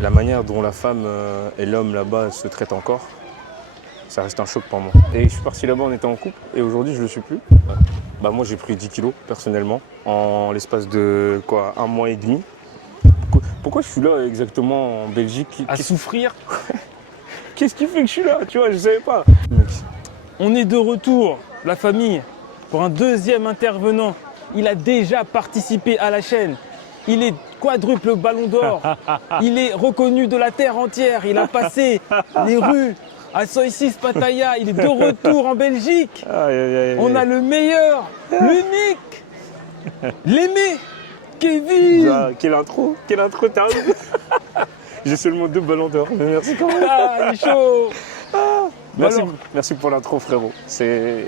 La manière dont la femme et l'homme là-bas se traitent encore, ça reste un choc pour moi. Et je suis parti là-bas, on était en couple, et aujourd'hui je le suis plus. Bah moi j'ai pris 10 kilos personnellement, en l'espace de quoi, un mois et demi. Pourquoi je suis là exactement en Belgique? À souffrir. Qu'est-ce qui fait que je suis là? Tu vois, je savais pas. On est de retour, la famille, pour un deuxième intervenant. Il a déjà participé à la chaîne. Il est quadruple ballon d'or. Il est reconnu de la terre entière. Il a passé les rues à Soisis Pattaya. Il est de retour en Belgique. Aïe, aïe, aïe, On a aïe. le meilleur, l'unique, l'aimé, Kevin. Ah, quelle intro, t'as vu? J'ai seulement 2 ballons d'or, mais merci quand même. Ah, il est chaud. Merci, Alors, merci pour l'intro frérot. Je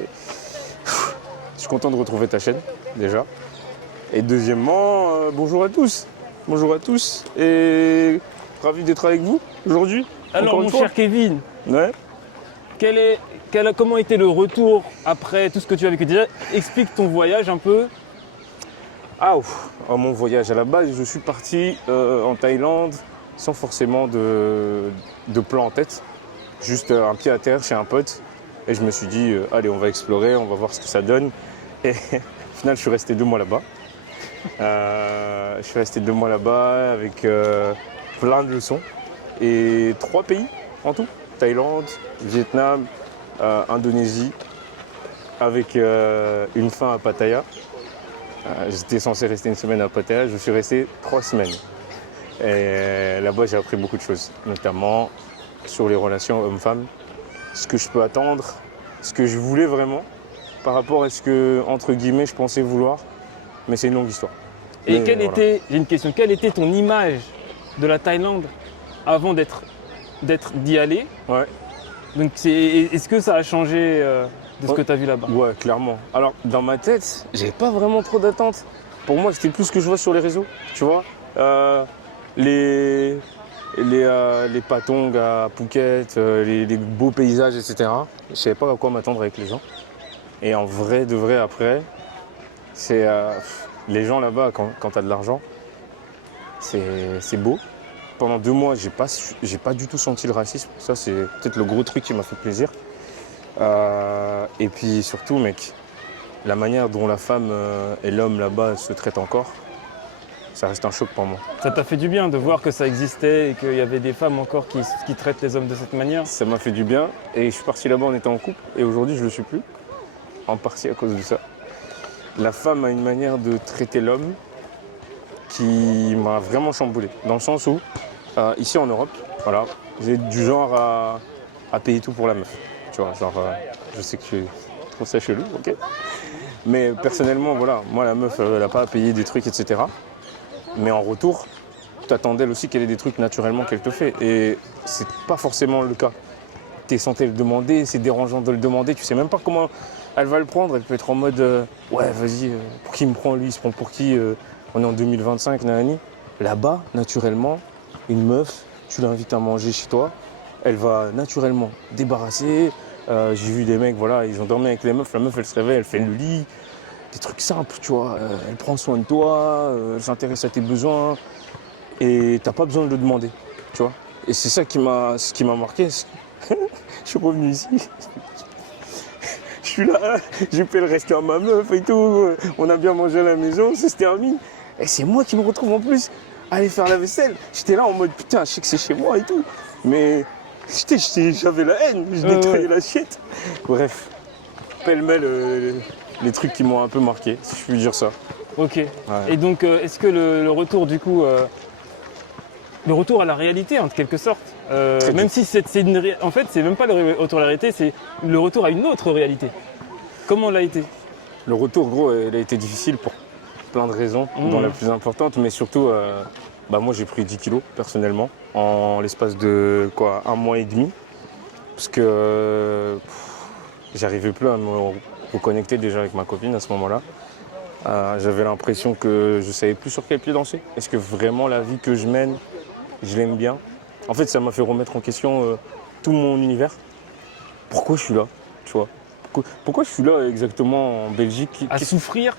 suis content de retrouver ta chaîne déjà. Et deuxièmement, bonjour à tous. Bonjour à tous et ravi d'être avec vous aujourd'hui. alors Encore mon une fois. cher Kevin, Ouais. comment était le retour après tout ce que tu as vécu? Déjà, explique ton voyage un peu. Ah ouf. Oh, mon voyage à la base, je suis parti en Thaïlande sans forcément de plan en tête. Juste un pied à terre chez un pote. Et je me suis dit, allez, on va explorer, on va voir ce que ça donne. Et au final, je suis resté 2 mois là-bas. Je suis resté 2 mois là-bas avec plein de leçons. Et 3 pays en tout. Thaïlande, Vietnam, Indonésie. Avec une fin à Pattaya. J'étais censé rester 1 semaine à Pattaya, je suis resté 3 semaines. Et là-bas, j'ai appris beaucoup de choses, notamment sur les relations hommes-femmes, ce que je peux attendre, ce que je voulais vraiment, par rapport à ce que, entre guillemets, je pensais vouloir. Mais c'est une longue histoire. Et Mais j'ai une question, quelle était ton image de la Thaïlande avant d'y aller? Ouais, Donc est-ce que ça a changé de ce Ouais. que tu as vu là-bas? ouais, clairement. Alors, dans ma tête, j'avais pas vraiment trop d'attentes. Pour moi, c'était plus ce que je vois sur les réseaux, tu vois. Les patongs à Phuket, les beaux paysages, etc. Je savais pas à quoi m'attendre avec les gens. Et en vrai, de vrai, après, c'est les gens là-bas, quand tu as de l'argent, c'est beau. Pendant 2 mois, j'ai pas du tout senti le racisme. Ça, c'est peut-être le gros truc qui m'a fait plaisir. Et puis surtout, mec, la manière dont la femme et l'homme là-bas se traitent encore, ça reste un choc pour moi. Ça t'a fait du bien de voir que ça existait et qu'il y avait des femmes encore qui traitent les hommes de cette manière? Ça m'a fait du bien et je suis parti là-bas, on était en couple et aujourd'hui je le suis plus, en partie à cause de ça. La femme a une manière de traiter l'homme qui m'a vraiment chamboulé, dans le sens où, ici en Europe, voilà, vous êtes du genre à payer tout pour la meuf. Tu vois, genre, je sais que tu trouves ça chelou, ok? Mais personnellement, voilà, moi la meuf, elle n'a pas à payer des trucs, etc. Mais en retour, tu attends d'elle aussi qu'elle ait des trucs naturellement qu'elle te fait. Et c'est pas forcément le cas. Tu es censé le demander, c'est dérangeant de le demander, tu sais même pas comment elle va le prendre. Elle peut être en mode ouais, vas-y, pour qui il me prend lui, il se prend pour qui on est en 2025, nanani. Là-bas, naturellement, une meuf, tu l'invites à manger chez toi, elle va naturellement débarrasser. J'ai vu des mecs, voilà, ils ont dormi avec les meufs, la meuf elle se réveille, elle fait le lit. Des trucs simples, tu vois. Elle prend soin de toi, elle s'intéresse à tes besoins et t'as pas besoin de le demander, tu vois. Et c'est ça ce qui m'a marqué. Je suis revenu ici. Je suis là, j'ai fait le resto à ma meuf et tout. On a bien mangé à la maison, ça se termine. Et c'est moi qui me retrouve en plus à aller faire la vaisselle. J'étais là en mode putain, je sais que c'est chez moi et tout. Mais j'avais la haine, je nettoyais l'assiette. Bref, pêle-mêle les trucs qui m'ont un peu marqué, si je puis dire ça. Ok. Ouais. Et donc, est-ce que le retour, du coup, le retour à la réalité, en quelque sorte, même si en fait, c'est même pas le retour à la réalité, c'est le retour à une autre réalité. Comment l'a été? Le retour, gros, il a été difficile pour plein de raisons, dont la plus importante, mais surtout, moi j'ai pris 10 kilos personnellement, en l'espace de quoi, un mois et demi, parce que j'arrivais plus à me reconnecter déjà avec ma copine à ce moment-là. J'avais l'impression que je savais plus sur quel pied danser. Est-ce que vraiment la vie que je mène, je l'aime bien? En fait, ça m'a fait remettre en question tout mon univers. Pourquoi je suis là, tu vois? Pourquoi je suis là exactement en Belgique? À souffrir?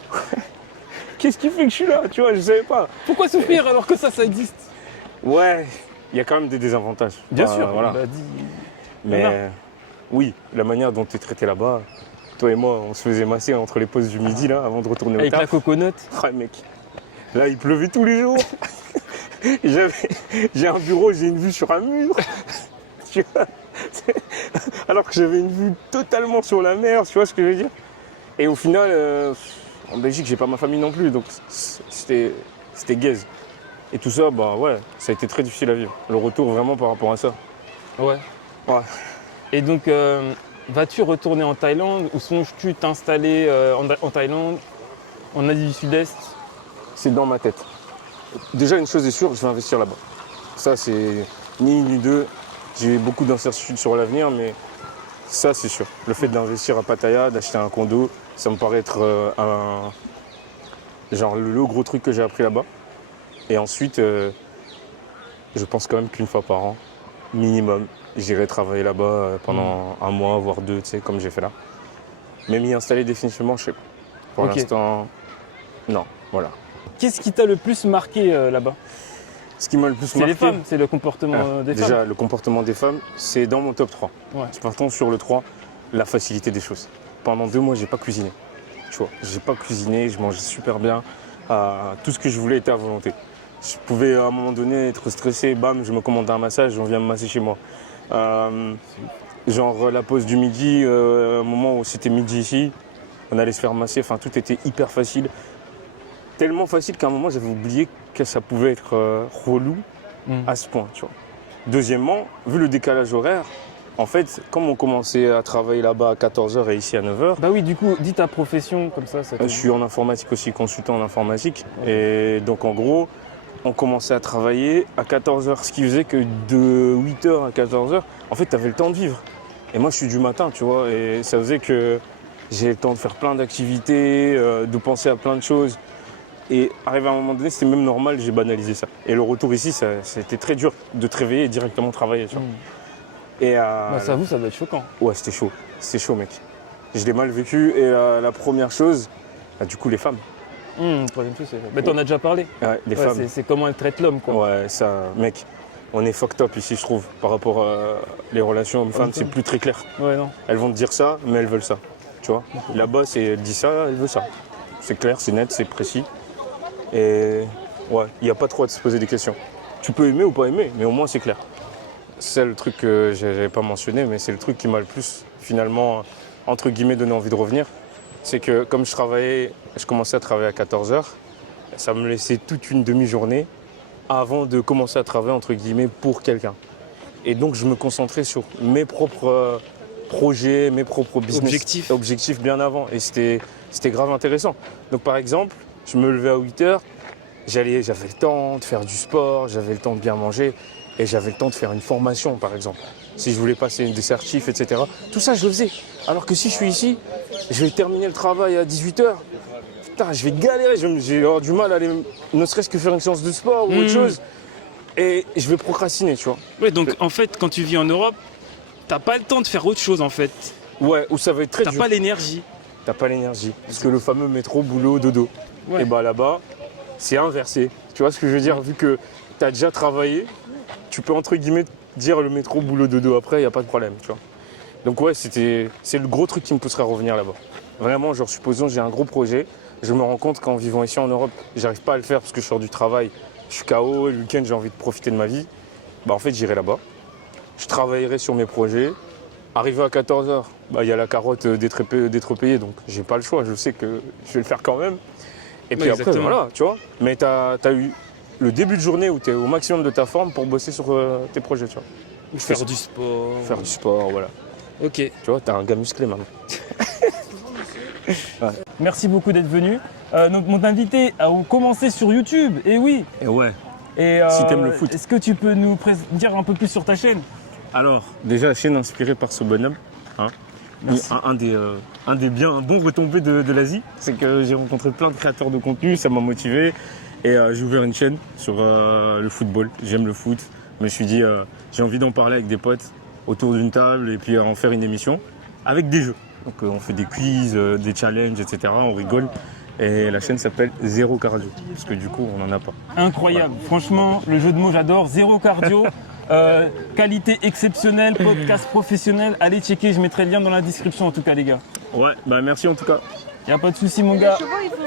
Qu'est-ce qui fait que je suis là, tu vois? Je savais pas. Pourquoi souffrir alors que ça existe? Ouais, il y a quand même des désavantages. Bien Enfin, sûr, voilà. on l'a dit. Mais oui, la manière dont tu es traité là-bas, toi et moi, on se faisait masser entre les pauses du midi là, avant de retourner au Avec la taf. coconote. Ah mec, là il pleuvait tous les jours. J'ai un bureau, j'ai une vue sur un mur. Tu vois, alors que j'avais une vue totalement sur la mer, tu vois ce que je veux dire. Et au final, en Belgique, j'ai pas ma famille non plus, donc c'était gaze. Et tout ça, bah ouais, ça a été très difficile à vivre. Le retour vraiment par rapport à ça. Ouais. Ouais. Et donc, vas-tu retourner en Thaïlande ou songes-tu t'installer en Thaïlande, en Asie du Sud-Est? C'est dans ma tête. Déjà, une chose est sûre, je vais investir là-bas. Ça, c'est ni une ni deux. J'ai beaucoup d'incertitudes sur l'avenir, mais ça, c'est sûr. Le fait d'investir à Pattaya, d'acheter un condo, ça me paraît être le gros truc que j'ai appris là-bas. Et ensuite, je pense quand même qu'une fois par an, minimum, j'irai travailler là-bas pendant un mois, voire deux, tu sais, comme j'ai fait là. Mais m'y installer définitivement, je sais pas. Pour Ok. l'instant, non, voilà. Qu'est-ce qui t'a le plus marqué là-bas? Ce qui m'a le plus C'est marqué, les femmes, c'est le comportement des déjà, femmes. le comportement des femmes, c'est dans mon top 3. Ouais. Partons sur le 3, la facilité des choses. Pendant 2 mois, j'ai pas cuisiné. Tu vois, j'ai pas cuisiné, je mangeais super bien. Tout ce que je voulais était à volonté. Je pouvais à un moment donné être stressé, bam, je me commande un massage, on vient me masser chez moi. Genre la pause du midi, un moment où c'était midi ici, on allait se faire masser, enfin tout était hyper facile. Tellement facile qu'à un moment j'avais oublié que ça pouvait être relou à ce point, tu vois. Deuxièmement, vu le décalage horaire, en fait, comme on commençait à travailler là-bas à 14h et ici à 9h, Bah oui, du coup, dis ta profession comme ça. je suis en informatique aussi, consultant en informatique. Et donc en gros, on commençait à travailler à 14h, ce qui faisait que de 8h à 14h, en fait, tu avais le temps de vivre. Et moi, je suis du matin, tu vois, et ça faisait que j'ai le temps de faire plein d'activités, de penser à plein de choses. Et arrivé à un moment donné, c'était même normal, j'ai banalisé ça. Et le retour ici, c'était très dur de te réveiller et directement travailler, tu vois. Et Bah, ça vous, ça doit être choquant. ouais, c'était chaud. C'était chaud, mec. Je l'ai mal vécu. Et la première chose, bah, du coup, les femmes. Troisième chose, c'est. Mais t'en as déjà parlé. Ouais, les Ouais, femmes. c'est comment elles traitent l'homme, quoi. Ouais, ça, mec, on est fucked up ici, je trouve, par rapport à les relations hommes-femmes, c'est plus très clair. Ouais, non. Elles vont te dire ça, mais elles veulent ça. Tu vois. Là-bas, elle dit ça, elle veut ça. C'est clair, c'est net, c'est précis. Et ouais, il n'y a pas trop à se poser des questions. Tu peux aimer ou pas aimer, mais au moins c'est clair. C'est le truc que j'avais pas mentionné, mais c'est le truc qui m'a le plus, finalement, entre guillemets, donné envie de revenir. C'est que comme je commençais à travailler à 14h, ça me laissait toute une demi-journée avant de commencer à travailler, entre guillemets, pour quelqu'un. Et donc je me concentrais sur mes propres projets, mes propres business objectifs bien avant. Et c'était grave intéressant. Donc par exemple, je me levais à 8h, j'avais le temps de faire du sport, j'avais le temps de bien manger et j'avais le temps de faire une formation par exemple. Si je voulais passer des certifs, etc. Tout ça, je le faisais. Alors que si je suis ici, je vais terminer le travail à 18h. Putain, je vais galérer, je vais avoir du mal à aller, ne serait-ce que faire une séance de sport ou autre chose. Et je vais procrastiner, tu vois. Ouais, donc en fait, quand tu vis en Europe, t'as pas le temps de faire autre chose en fait. Ouais, où ça va être très dur. T'as pas l'énergie. T'as pas l'énergie. Parce que le fameux métro, boulot, dodo. Ouais. Et bah là-bas, c'est inversé. Tu vois ce que je veux dire? Vu que t'as déjà travaillé, tu peux entre guillemets dire le métro, boulot, dodo après, y a pas de problème, tu vois. Donc ouais, c'est le gros truc qui me pousserait à revenir là-bas. Vraiment, genre supposons j'ai un gros projet, je me rends compte qu'en vivant ici en Europe, j'arrive pas à le faire parce que je sors du travail, je suis KO, le week-end j'ai envie de profiter de ma vie. Bah en fait j'irai là-bas, je travaillerai sur mes projets. Arrivé à 14h, bah, y a la carotte d'être payé, donc j'ai pas le choix, je sais que je vais le faire quand même. Et puis après, voilà, tu vois. Mais t'as eu le début de journée où tu es au maximum de ta forme pour bosser sur tes projets, tu vois. Faire du sport. Faire du sport, voilà. Ok. Tu vois, t'es un gars musclé maintenant. Ouais. Merci beaucoup d'être venu. Mon invité a commencé sur YouTube, et oui. Et ouais. Et si t'aimes le foot. Est-ce que tu peux nous dire un peu plus sur ta chaîne? Alors, déjà, chaîne inspirée par ce bonhomme. Hein. Un des bons retombées de l'Asie, c'est que j'ai rencontré plein de créateurs de contenu, ça m'a motivé. Et j'ai ouvert une chaîne sur le football. J'aime le foot. Je me suis dit, j'ai envie d'en parler avec des potes autour d'une table et puis en faire une émission avec des jeux. Donc on fait des quiz, des challenges, etc. On rigole. Et la chaîne s'appelle Zéro Cardio, parce que du coup, on n'en a pas. Incroyable. Franchement, le jeu de mots, j'adore. Zéro cardio. Qualité exceptionnelle, podcast professionnel. Allez checker, je mettrai le lien dans la description en tout cas, les gars. Ouais, bah merci en tout cas. Y a pas de souci, mon gars. Les chevaux, il faut